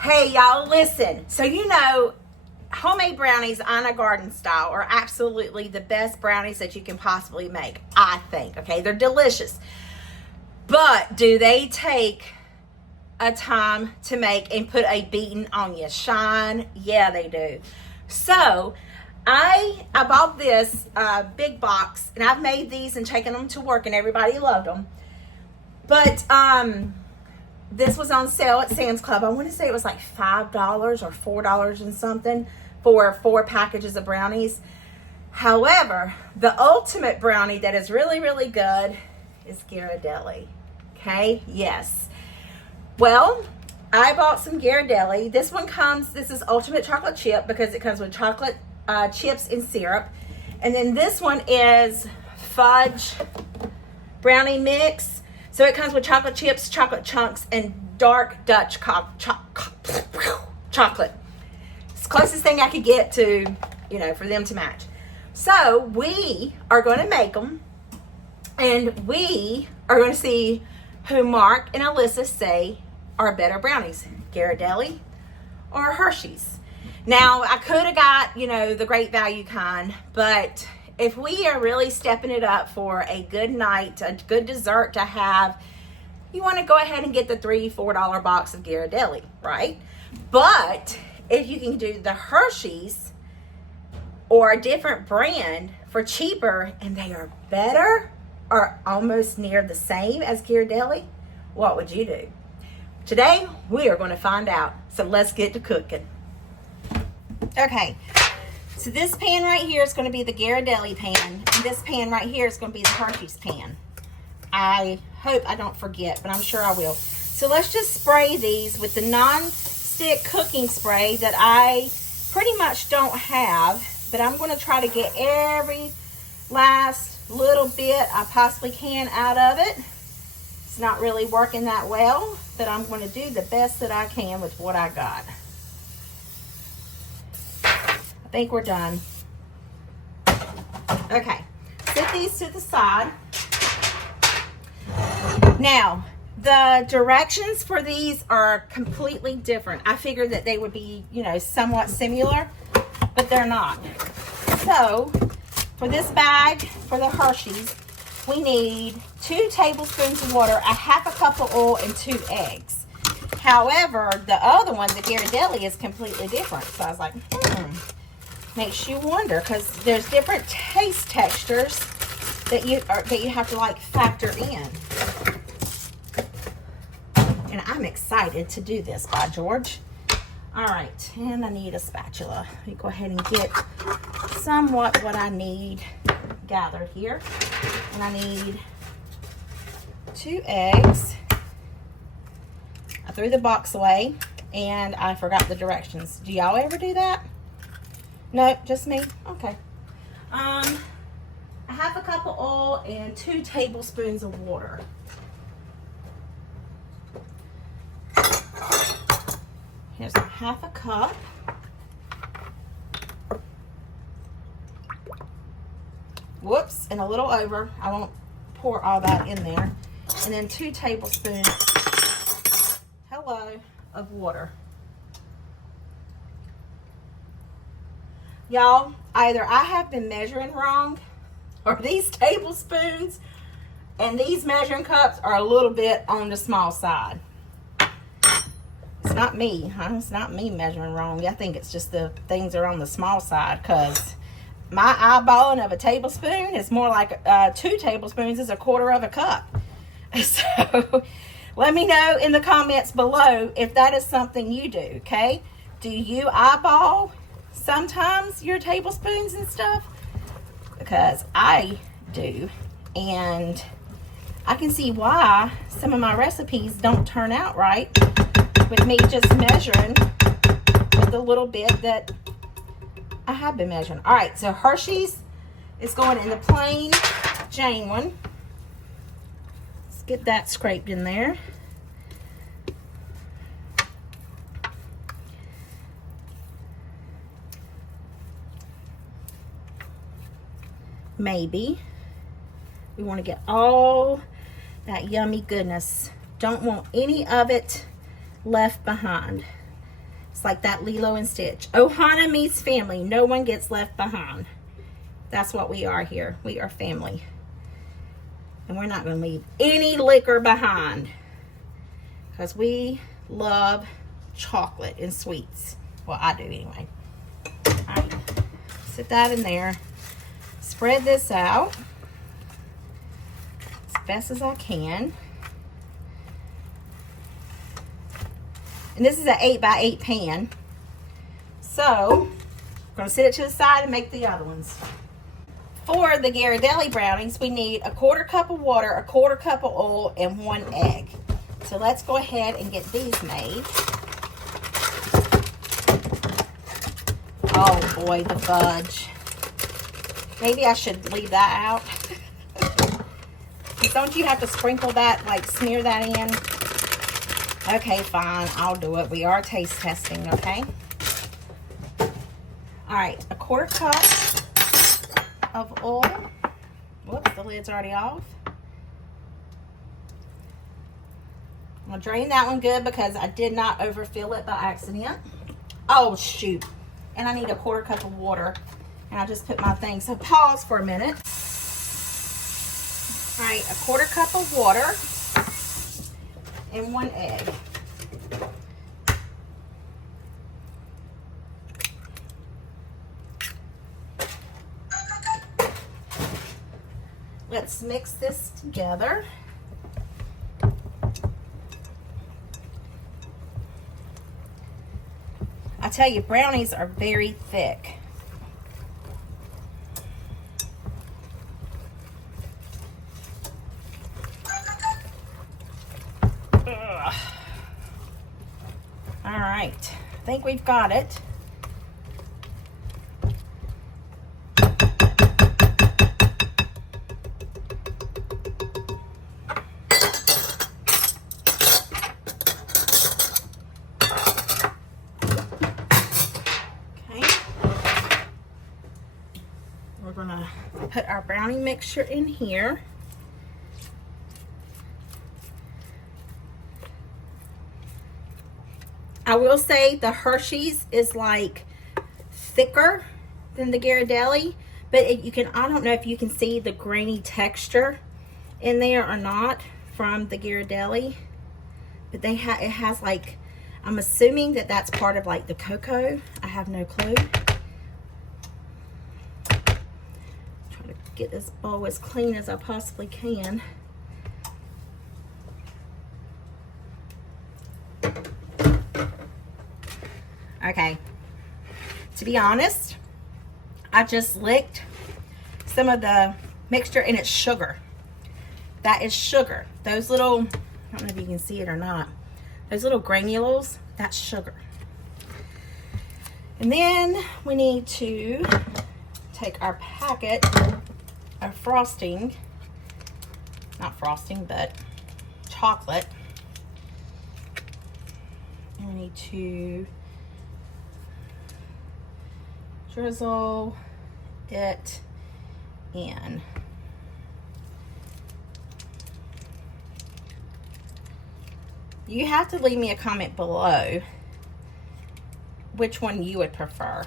Hey y'all, listen. So homemade brownies on a garden style are absolutely the best brownies that you can possibly make, I think. Okay, they're delicious. But do they take a time to make and put a beating on your shine? Yeah, they do. So I bought this big box, and I've made these and taken them to work, and everybody loved them. But this was on sale at Sam's Club. I want to say it was like $5 or $4 and something for 4 packages of brownies. However, the ultimate brownie that is really, really good is Ghirardelli. Okay, yes. Well, I bought some Ghirardelli. This is ultimate chocolate chip because it comes with chocolate chips and syrup. And then this one is fudge brownie mix. So it comes with chocolate chips, chocolate chunks, and dark Dutch chocolate. It's the closest thing I could get to, for them to match. So we are going to make them, and we are going to see who Mark and Alyssa say are better brownies, Ghirardelli or Hershey's. Now, I could have got, the great value kind, but if we are really stepping it up for a good night, a good dessert to have, you want to go ahead and get the $3-4 box of Ghirardelli, right? But if you can do the Hershey's or a different brand for cheaper and they are better or almost near the same as Ghirardelli, what would you do? Today, we are going to find out. So let's get to cooking. Okay. So this pan right here is going to be the Ghirardelli pan, and this pan right here is going to be the Hershey's pan. I hope I don't forget, but I'm sure I will. So let's just spray these with the non-stick cooking spray that I pretty much don't have, but I'm going to try to get every last little bit I possibly can out of it. It's not really working that well, but I'm going to do the best that I can with what I got. I think we're done. Okay, set these to the side. Now, the directions for these are completely different. I figured that they would be, somewhat similar, but they're not. So, for this bag, for the Hershey's, we need 2 tablespoons of water, a half a cup of oil, and 2 eggs. However, the other one, the Ghirardelli, is completely different. So I was like, makes you wonder, because there's different taste textures that you have to factor in. And I'm excited to do this, by George. All right, and I need a spatula. Let me go ahead and get somewhat what I need gathered here. And I need 2 eggs. I threw the box away and I forgot the directions. Do y'all ever do that? No, just me? Okay. A half a cup of oil and 2 tablespoons of water. Here's a half a cup. Whoops, and a little over. I won't pour all that in there. And then 2 tablespoons, of water. Y'all, either I have been measuring wrong, or these tablespoons and these measuring cups are a little bit on the small side. It's not me, huh? It's not me measuring wrong. I think it's just the things are on the small side, because my eyeballing of a tablespoon is more like 2 tablespoons is a quarter of a cup. So let me know in the comments below if that is something you do, okay? Do you eyeball sometimes your tablespoons and stuff? Because I do, and I can see why some of my recipes don't turn out right with me just measuring with the little bit that I have been measuring. All right, so Hershey's is going in the plain Jane one. Let's get that scraped in there. Maybe. We want to get all that yummy goodness. Don't want any of it left behind. It's like that Lilo and Stitch. Ohana meets family. No one gets left behind. That's what we are here. We are family. And we're not going to leave any liquor behind. Because we love chocolate and sweets. Well, I do anyway. Alright. Sit that in there. Spread this out as best as I can. And this is an 8x8 pan. So, I'm going to set it to the side and make the other ones. For the Ghirardelli brownies, we need a 1/4 cup of water, a 1/4 cup of oil, and 1 egg. So let's go ahead and get these made. Oh boy, the fudge. Maybe I should leave that out. Don't you have to sprinkle that, like smear that in? Okay, fine, I'll do it. We are taste testing, okay? All right, a 1/4 cup of oil. Whoops, the lid's already off. I'm gonna drain that one good because I did not overfill it by accident. Oh shoot. And I need a 1/4 cup of water. And I just put my thing. So pause for a minute. All right, a 1/4 cup of water and 1 egg. Let's mix this together. I tell you, brownies are very thick. Ugh. All right, I think we've got it. We're gonna put our brownie mixture in here. I will say the Hershey's is like thicker than the Ghirardelli, but you can, I don't know if you can see the grainy texture in there or not from the Ghirardelli, but it has like, I'm assuming that that's part of like the cocoa. I have no clue. Try to get this bowl as clean as I possibly can. Okay, to be honest, I just licked some of the mixture and it's sugar. That is sugar. Those little, I don't know if you can see it or not, those little granules, that's sugar. And then we need to take our packet of frosting, not frosting, but chocolate. And we need to drizzle it in. You have to leave me a comment below which one you would prefer.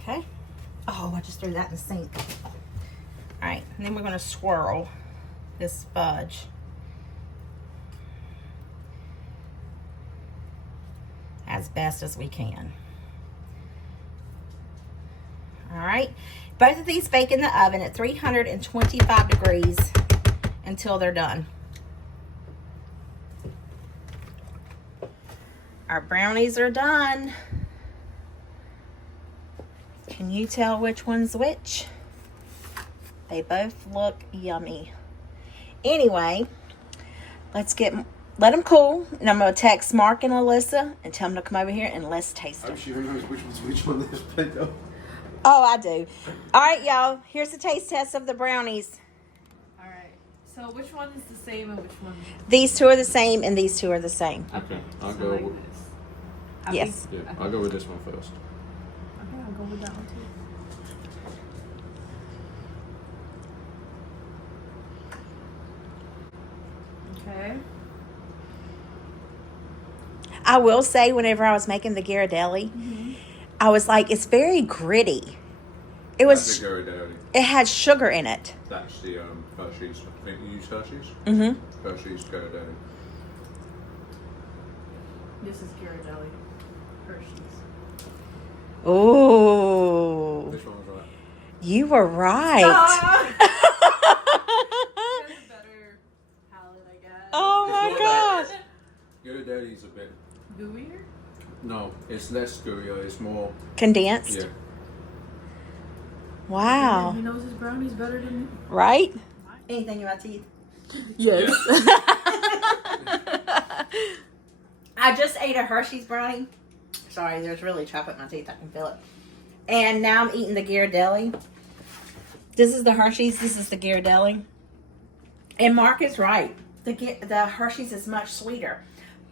Okay. Oh, I just threw that in the sink. All right, and then we're going to swirl this fudge. As best as we can. All right, both of these bake in the oven at 325 degrees until they're done. Our brownies are done. Can you tell which one's which? They both look yummy. Anyway, let them cool, and I'm going to text Mark and Alyssa and tell them to come over here and let's taste them. I'm sure knows which one's which one this plate though. Oh, I do. All right, y'all. Here's the taste test of the brownies. All right. So which one is the same and which one? These two are the same, and these two are the same. Okay, I'll So go. like With, this. Yes. yeah, I'll go with this one first. Okay, I'll go with that one too. Okay. I will say, whenever I was making the Ghirardelli, I was like, it's very gritty. It That's was. the Ghirardelli. It had sugar in it. That's the Hershey's. I think you use Hershey's? Mm-hmm. Hershey's Ghirardelli. This is Ghirardelli. Hershey's. Oh, Which one was right? you were right. There's a better palette, I guess. Oh It's my not gosh. that- Ghirardelli's a bit. Gooier? No, it's less gooey. It's more. Condensed. Yeah. Wow. He knows his brownies better than me. Right? Anything in my teeth? Yes. I just ate a Hershey's brownie. Sorry, there's really chocolate in my teeth. I can feel it. And now I'm eating the Ghirardelli. This is the Hershey's. This is the Ghirardelli. And Mark is right. The Hershey's is much sweeter.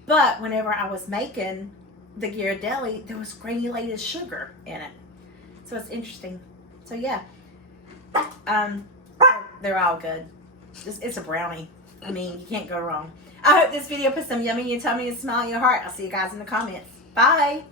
But whenever I was making the Ghirardelli, there was granulated sugar in it. So it's interesting. So yeah. They're all good. It's a brownie. I mean, you can't go wrong. I hope this video put some yummy and tummy and smile in your heart. I'll see you guys in the comments. Bye.